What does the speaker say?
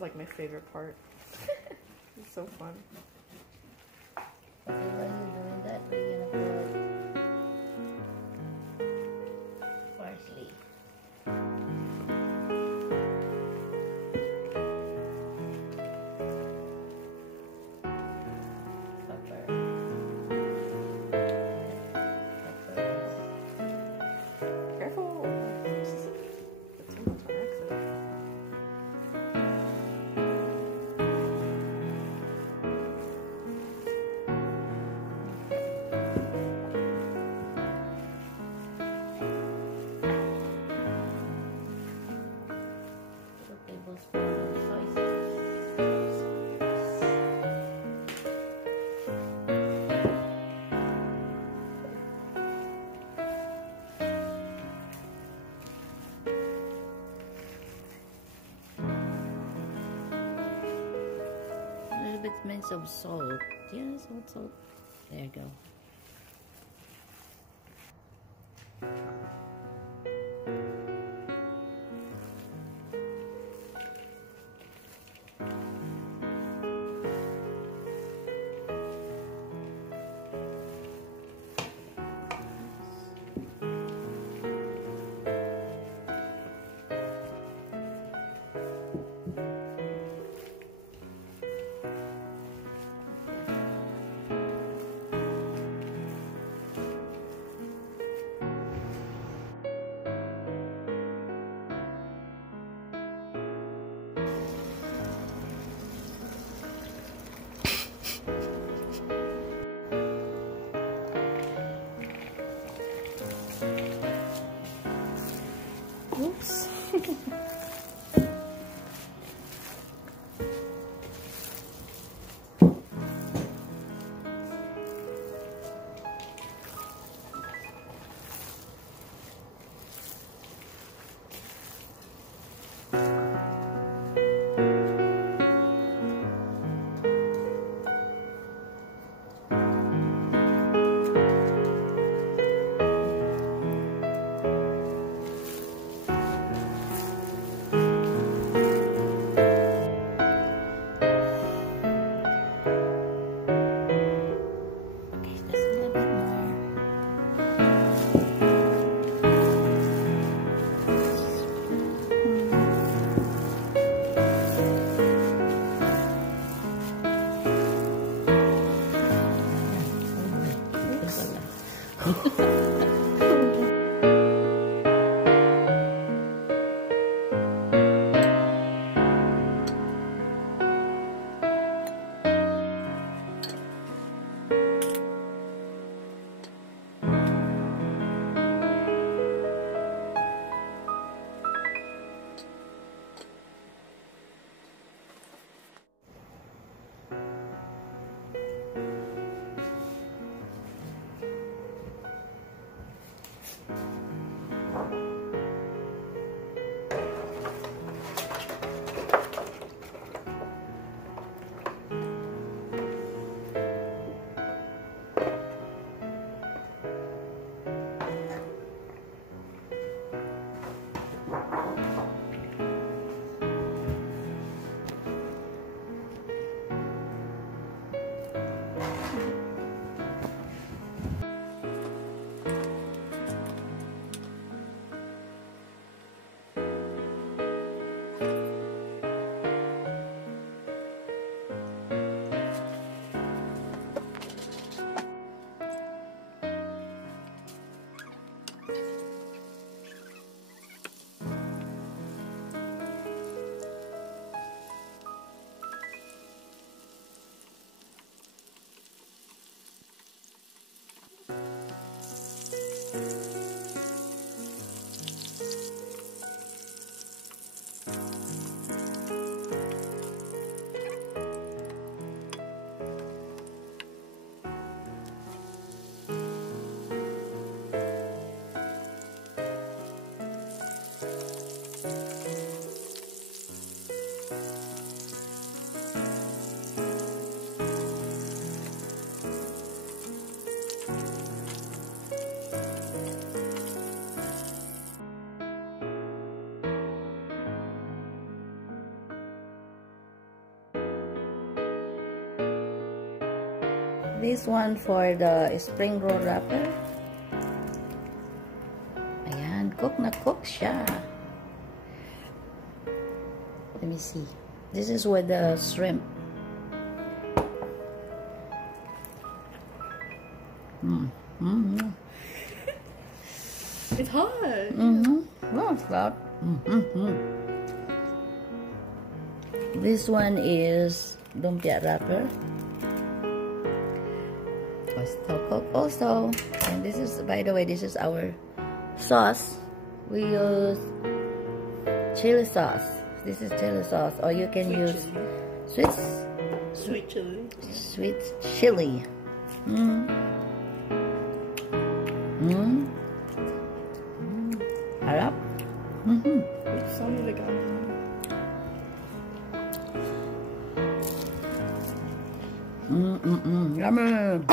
Like my favorite part. It's so fun. Okay, while you're doing that, we're gonna put parsley. Pepper. Careful! That's too much on accident. Mince of salt. Yeah, salt. There you go. Oops. This one for the spring roll wrapper. Ayan, cook na cook siya. Let me see. This is with the shrimp. It's hot. Well, it's hot. This one is lumpia wrapper. Still cook also. And this is, by the way, this is our sauce. We use chili sauce. This is chili sauce, or you can use Sweet chili. Sweet chili. Harap. Which song did it go on? Yummy.